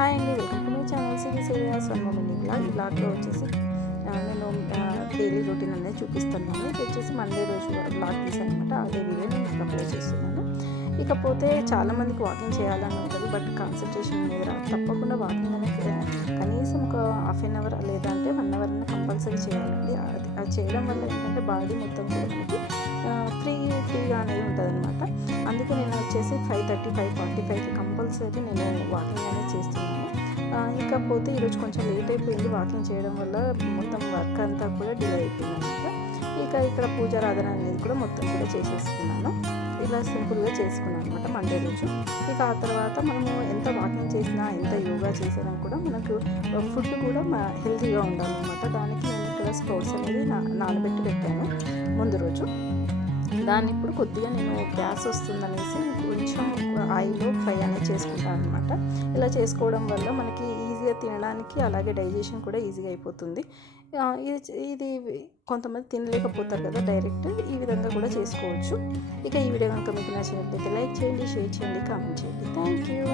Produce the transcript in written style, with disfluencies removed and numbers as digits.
Hi అండి, welcome to my channel series areas one moment blog. ఈ బ్లాగ్లో వచ్చేసి నేను డైలీ రొటీన్ అనేది చూపిస్తున్నాను. ఇది వచ్చేసి మండే రోజు బ్లాగ్ తీసాను అనమాట. అదే వీడియో నేను అప్లోడ్ చేస్తున్నాను. ఇకపోతే చాలామందికి వాకింగ్ చేయాలని ఉంటుంది, బట్ కాన్సన్ట్రేషన్ మీద తప్పకుండా వాకింగ్ అనేది కనీసం ఒక హాఫ్ అన్ అవర్ లేదంటే 1 అవర్ అయినా కంపల్సరీ చేయాలండి. అది చేయడం వల్ల ఏంటంటే బాడీ మొత్తం కూడా మనకి ఫ్రీగా అనేది ఉంటుంది అనమాట. అందుకే నేను వచ్చేసి 5:30 5:45కి కంపల్సరీ నేను వాకింగ్ అనేది చేస్తున్నాను. ఇకపోతే ఈరోజు కొంచెం లేట్ అయిపోయింది వాకింగ్ చేయడం వల్ల. మొత్తం వర్క్ అంతా కూడా డిలే అయిపోయింది అనమాట. ఇక్కడ పూజారాధన అనేది కూడా మొత్తం కూడా చేసేసుకున్నాను. ఇలా సింపుల్గా చేసుకున్నాను అనమాట మండే రోజు. ఆ తర్వాత మనము ఎంత వాకింగ్ చేసినా ఎంత యోగా చేసినా కూడా మనకు ఫుడ్ కూడా హెల్తీగా ఉండాలన్నమాట. దానికి నేను ఇక్కడ స్ప్రౌట్స్ అనేది నానబెట్టి పెట్టాను ముందు రోజు. దాన్ని ఇప్పుడు కొద్దిగా నేను గ్యాస్ వస్తుందనేసి కొంచెం ఆయిల్లో ఫ్రై అనేది చేసుకుంటాను అనమాట. ఇలా చేసుకోవడం వల్ల మనకి ఈజీగా తినడానికి, అలాగే డైజెషన్ కూడా ఈజీగా అయిపోతుంది. ఇది కొంతమంది తినలేకపోతారు కదా, డైరెక్ట్ ఈ విధంగా కూడా చేసుకోవచ్చు. ఈ వీడియో కనుక మీకు నచ్చినట్లయితే లైక్ చేయండి, షేర్ చేయండి, కామెంట్ చేయండి. Thank you.